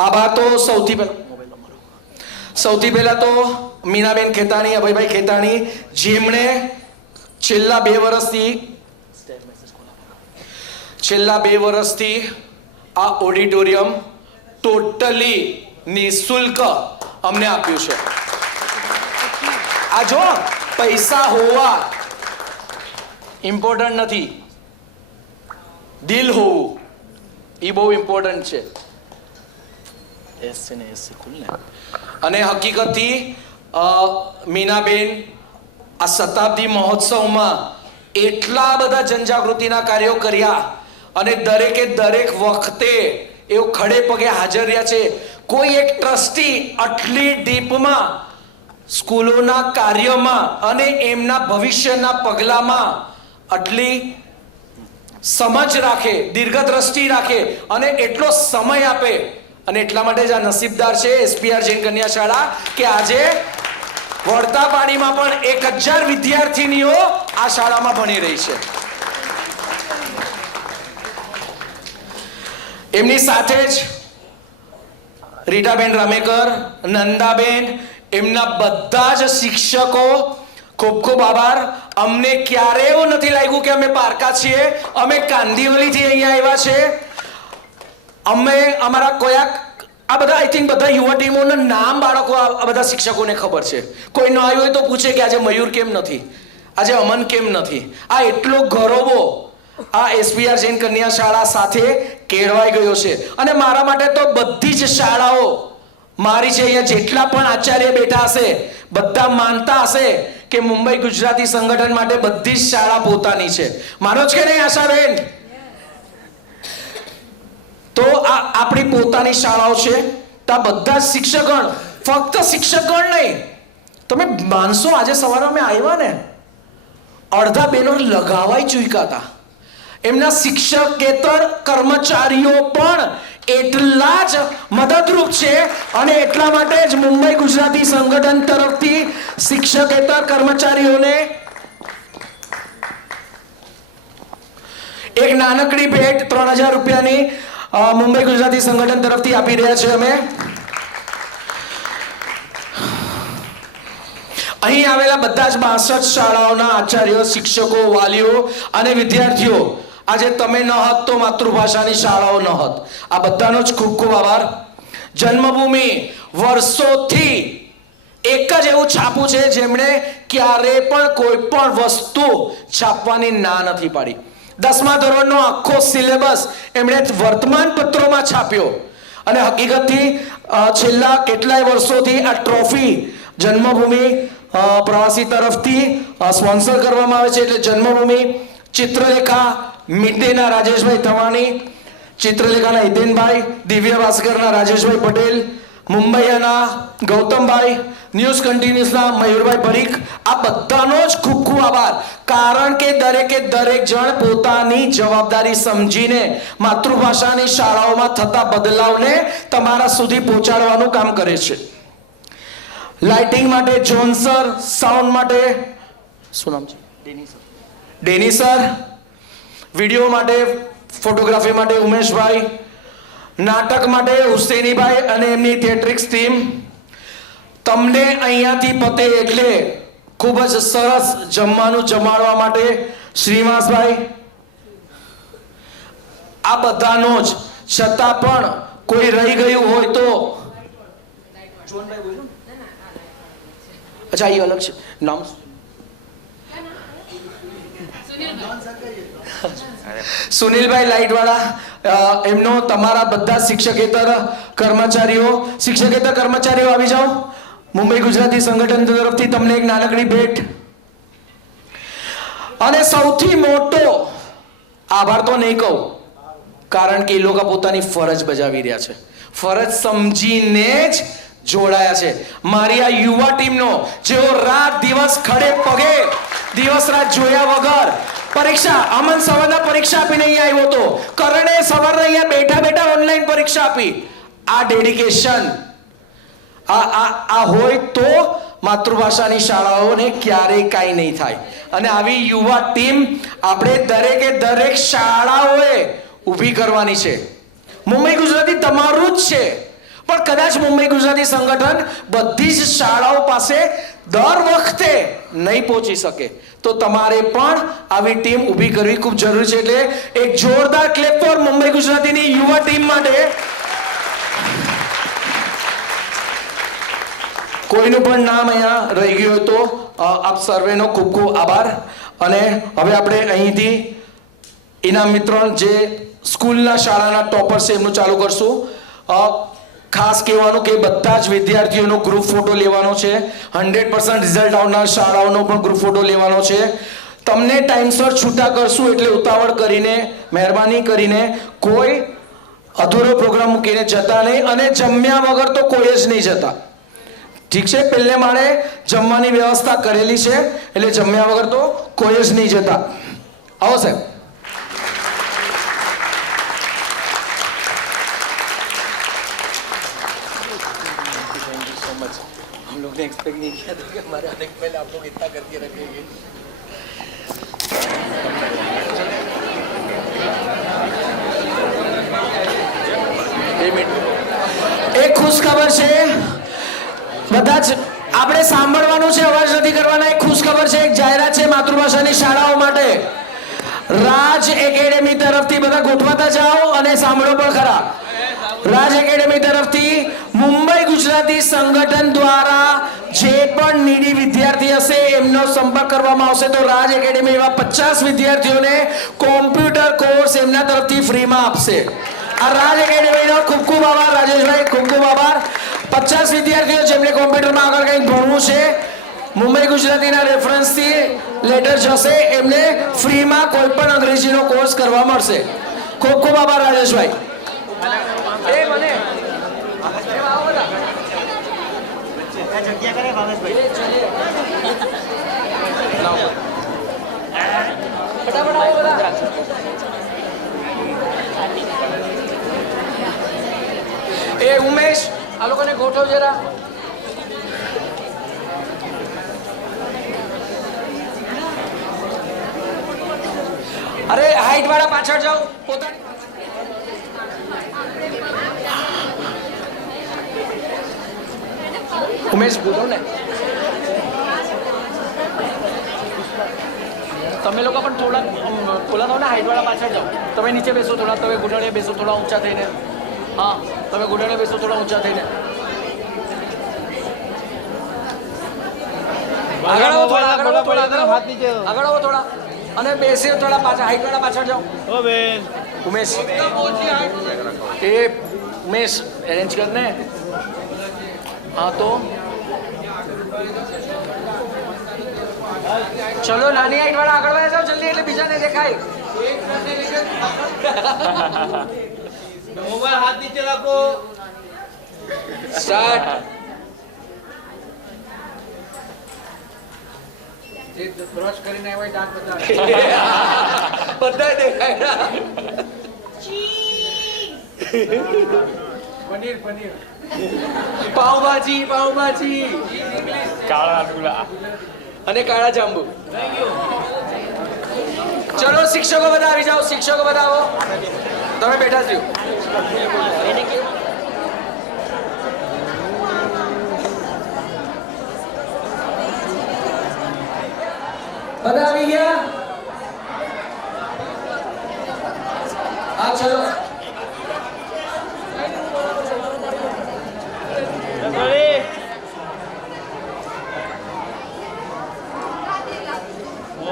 આભાર તો સૌથી પહેલા સૌથી પહેલા તો મીનાબેન ખેતાણી, અભયભાઈ ખેતાણી, જેમણે છેલ્લા બે વર્ષથી છેલ્લા બે વર્ષથી આ ઓડિટોરિયમ ટોટલી નિઃશુલ્ક અમને આપ્યું છે. આ જો, પૈસા હોવા ઇમ્પોર્ટન્ટ નથી. દિલ હોવું એ બહુ ઇમ્પોર્ટન્ટ છે. એસ ને એસ છે અને હકીકતથી મીનાબેન, આ શતાબ્દી મહોત્સવમાં એટલા બધા જનજાગૃતિના કાર્યો કર્યા અને દરેકે દરેક વખતે એઓ ખડે પગે હાજર રહ્યા છે. કોઈ એક ટ્રસ્ટી આટલી ડીપમાં સ્કૂલોના કાર્યમાં અને એમના ભવિષ્યના પગલામાં આટલી સમજ રાખે, દીર્ઘદ્રષ્ટિ રાખે અને એટલો સમય આપે અને એટલા માટે જ આ નસીબદાર છે એસપીઆર જૈન કન્યા શાળા કે આજે વળતા પાણીમાં પણ એક હજાર વિદ્યાર્થીનીઓ આ શાળામાં ભણી રહી છે. એમની સાથે જ રીટાબેન રામેકર, નંદાબેન, એમના બધા જ શિક્ષકો ખૂબ ખૂબ આભાર. અમને ક્યારે એવું નથી લાગ્યું કે અમે પારકા છીએ. અમે કાંદીવલીથી અહીંયા આવ્યા છે. અમે અમારા કોયાક, આ બધા આઈ થિંક બધા યુવા ટીમોના નામ બાળકો, આ બધા શિક્ષકોને ખબર છે. કોઈ ન આવ્યું હોય તો પૂછે કે આજે મયુર કેમ નથી? આજે અમન કેમ નથી? આ એટલો ગૌરવો આ એસપીઆર જૈન કન્યા શાળા સાથે કેળવાઈ ગયો છે. અને મારા માટે તો બધી જ શાળાઓ મારી છે. અહીંયા જેટલા પણ આચાર્ય બેઠા હશે, બધા માનતા હશે કે મુંબઈ ગુજરાતી સંગઠન માટે બધી જ શાળા પોતાની છે. મારો જ કે નહીં આશાબેન તો આ આપણી પોતાની શાળાઓ છે. તો આ બધા શિક્ષકગણ, ફક્ત શિક્ષકગણ નહીં. તમે માનશો આજે સવારે અમે આવ્યા ને, અડધા બેનો લગાવાય ચૂક્યા હતા એમના શિક્ષકેતર કર્મચારીઓ પણ એટલા જ મદદરૂપ છે અને એટલા માટે જ મુંબઈ ગુજરાતી સંગઠન તરફથી શિક્ષકેતર કર્મચારીઓને એક નાનકડી ભેટ ત્રણ હજાર રૂપિયાની મુંબઈ ગુજરાતી સંગઠન તરફથી આપી રહ્યા છીએ અમે. અહીં આવેલા બધા જ બાસઠ શાળાઓના આચાર્યો, શિક્ષકો, વાલીઓ અને વિદ્યાર્થીઓ, આજે તમે ન હોત તો માતૃભાષાની શાળાઓ ન હોત. આ બધાનો જ ખૂબ ખૂબ આભાર. જન્મભૂમિ વર્ષોથી એક જ એવું છાપું છે જેમણે ક્યારે પણ કોઈ પણ વસ્તુ છાપવાની ના નથી પાડી. દસમા ધોરણનો આખો સિલેબસ એમણે વર્તમાન પત્રોમાં છાપ્યો. અને હકીકતથી છેલ્લા કેટલાય વર્ષોથી આ ટ્રોફી જન્મભૂમિ પ્રવાસી તરફથી સ્પોન્સર કરવામાં આવે છે. એટલે જન્મભૂમિ ચિત્રલેખા મીટેના રાજેશભાઈ થવાણી ચિત્રલેખાના હિતેનભાઈ, દિવ્ય ભાસ્કરના રાજેશભાઈ પટેલ મુંબઈના ગૌતમભાઈ ન્યૂઝ કન્ટિન્યુઅસના મયુરભાઈ પરીખ આ બધાનો જ ખૂબ ખૂબ આભાર. કારણ કે દરેકે દરેક જણ પોતાની જવાબદારી સમજીને માતૃભાષાની શાળાઓમાં થતા બદલાવને તમારા સુધી પહોંચાડવાનું કામ કરે છે. લાઇટિંગ માટે જોન સર સાઉન્ડ માટે શું નામ છે? ડેની સર વીડિયો માટે ફોટોગ્રાફી માટે ઉમેશભાઈ નાટક માટે હુસેનીભાઈ અને એમની થિયેટ્રિક્સ ટીમ તમને અહીંયાથી પતે એટલે ખૂબ જ સરસ જમવાનું જમાડવા માટે શ્રીનિવાસભાઈ આ બધાનો જ છતાં પણ કોઈ રહી ગયું હોય તો અચ્છા એ અલગ છે નામ? સુનિલભાઈ લાઈટવાળા એમનો તમારા બધા શિક્ષકેતર કર્મચારીઓ શિક્ષકેતર કર્મચારીઓ આવી જાઓ. મુંબઈ ગુજરાતી સંગઠન તરફથી તમને એક નાનકડી ભેટ. અને સૌથી મોટો આભાર તો નહીં કહું, કારણ કે એ લોકો પોતાની ફરજ બજાવી રહ્યા છે. ફરજ સમજીને જ જોડાયા છે. મારી આ યુવા ટીમનો જેઓ રાત દિવસ ખડે પગે દિવસ રાત જોયા વગર પરીક્ષા, અમન સવારના પરીક્ષા આપીને અહીંયા આવ્યો હતો. કરણે સવારના અહીંયા બેઠા બેઠા ઓનલાઈન પરીક્ષા આપી. આ ડેડિકેશન આ આ આ હોય તો માતૃભાષાની શાળાઓને ક્યારેય કાંઈ નહીં થાય. અને આવી યુવા ટીમ આપણે દરેકે દરેક શાળાઓએ ઊભી કરવાની છે. મુંબઈ ગુજરાતી તમારું જ છે. પણ કદાચ મુંબઈ ગુજરાતી સંગઠન બધી જ શાળાઓ પાસે દર વખતે નહીં પહોંચી શકે. તો તમારે પણ આવી ટીમ ઊભી કરવી ખૂબ જરૂરી છે એટલે એક જોરદાર ક્લેપ ફોર મુંબઈ ગુજરાતીની યુવા ટીમ માટે. કોઈનું પણ નામ અહીંયા રહી ગયું તો આપ સર્વેનો ખૂબ ખૂબ આભાર. અને હવે આપણે અહીંથી ઇનામ મિત્રો જે સ્કૂલના શાળાના ટોપર છે એમનું ચાલુ કરશું. ખાસ કહેવાનું કે બધા જ વિદ્યાર્થીઓનો ગ્રુપ ફોટો લેવાનો છે. હંડ્રેડ પર્સન્ટ રિઝલ્ટ આવનાર શાળાઓનો પણ ગ્રુપ ફોટો લેવાનો છે. તમને ટાઈમસર છૂટા કરશું એટલે ઉતાવળ કરીને, મહેરબાની કરીને કોઈ અધૂરો પ્રોગ્રામ મૂકીને જતા નહીં અને જમ્યા વગર તો કોઈ જ નહીં જતા. ઠીક છે? પહેલે મારે જમવાની વ્યવસ્થા કરેલી છે, એટલે જમ્યા વગર તો કોઈ જ નહીં જતા. આવો સાહેબ. हम लोग ने एक्सपेक्ट नहीं किया था कि हमारे आने के पहले आप लोग इतना करके रखेंगे બે મિનિટ એક ખુશ ખબર છે બધા જ આપણે સાંભળવાનું છે અવાજ નથી કરવાના એક ખુશ ખબર છે એક જાહેરાત છે માતૃભાષાની શાળાઓ માટે રાજ એકેડેમી તરફથી બધા ગોઠવાતા જાઓ અને સાંભળો પણ ખરા રાજ એકેડેમી તરફથી મુંબઈ ગુજરાતી સંગઠન દ્વારા જે પણ નીડી વિદ્યાર્થી હશે, એમનો સંપર્ક કરવામાં આવશે. તો રાજ એકેડેમી એવા પચાસ વિદ્યાર્થીઓને કોમ્પ્યુટર કોર્સ એમના તરફથી ફ્રીમાં આપશે. આ રાજ એકેડેમીનો ખૂબ ખૂબ આભાર, રાજેશભાઈ, ખૂબ ખૂબ આભાર. પચાસ વિદ્યાર્થીઓ જેમને કોમ્પ્યુટરમાં આગળ કંઈક ભણવું છે, મુંબઈ ગુજરાતીના રેફરન્સથી લેટર જશે એમને ફ્રીમાં કોઈ પણ અંગ્રેજીનો કોર્સ કરવા મળશે. ખૂબ ખૂબ આભાર, રાજેશભાઈ. જગ્યા કરે ભાવેશભાઈ ફટાફટ આવો બધા એ ઉમેશ આ લોકોને ગોઠવ જરા અરે હાઈટ વાળા પાછળ જાઓ પોતાની ઉમેશ બોલો ને. તમે લોકો પણ થોડા અમ, ઓલા થો ને હાઈટવાળા પાછળ જાઓ. તમે નીચે બેસો થોડા તમે ઘૂંટણીએ બેસો થોડા ઊંચા થઈને. હા તમે ઘૂંટણીએ બેસો થોડા ઊંચા થઈને. આગળ આવો થોડા આગળ આવો થોડા આગળ આવો. હાથ નીચે. આગળ આવો થોડા. અને બેસીઓ થોડા પાછળ હાઈટવાળા પાછળ જાઓ. ઉમેશ. એ ઉમેશ એરેન્જ કર ને. હા તો? ચલો નાની આઈટ વાળા આગળ વયા જાઓ જલ્દી એટલે બીજાને દેખાય. મોબાઈલ હાથ નીચે રાખો. સ્ટાર્ટ બ્રશ કરીને આવ્યા દાંત બધા બધા દેખાય. પનીર પનીર. પાવભાજી પાવભાજી કાળા ડુલા અને કાળા જાંબુ. ચલો શિક્ષકો બધા આવી જાઓ શિક્ષકો બધા આવો તમે બેઠા છો બધા આવી ગયા? હા ચલો.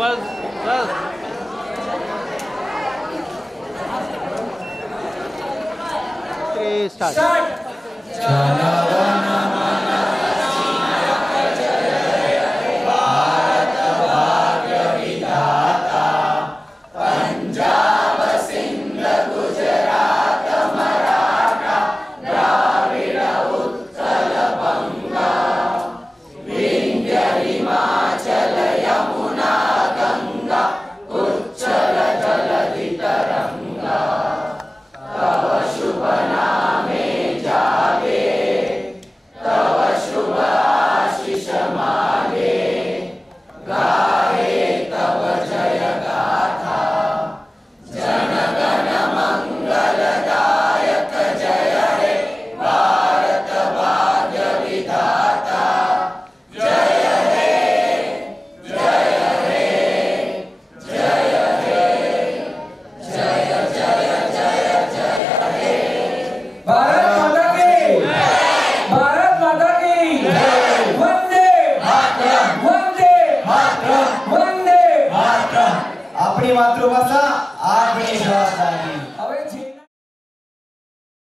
મોબાઈલ બસ સ્ટાર્ટ સ્ટાર્ટ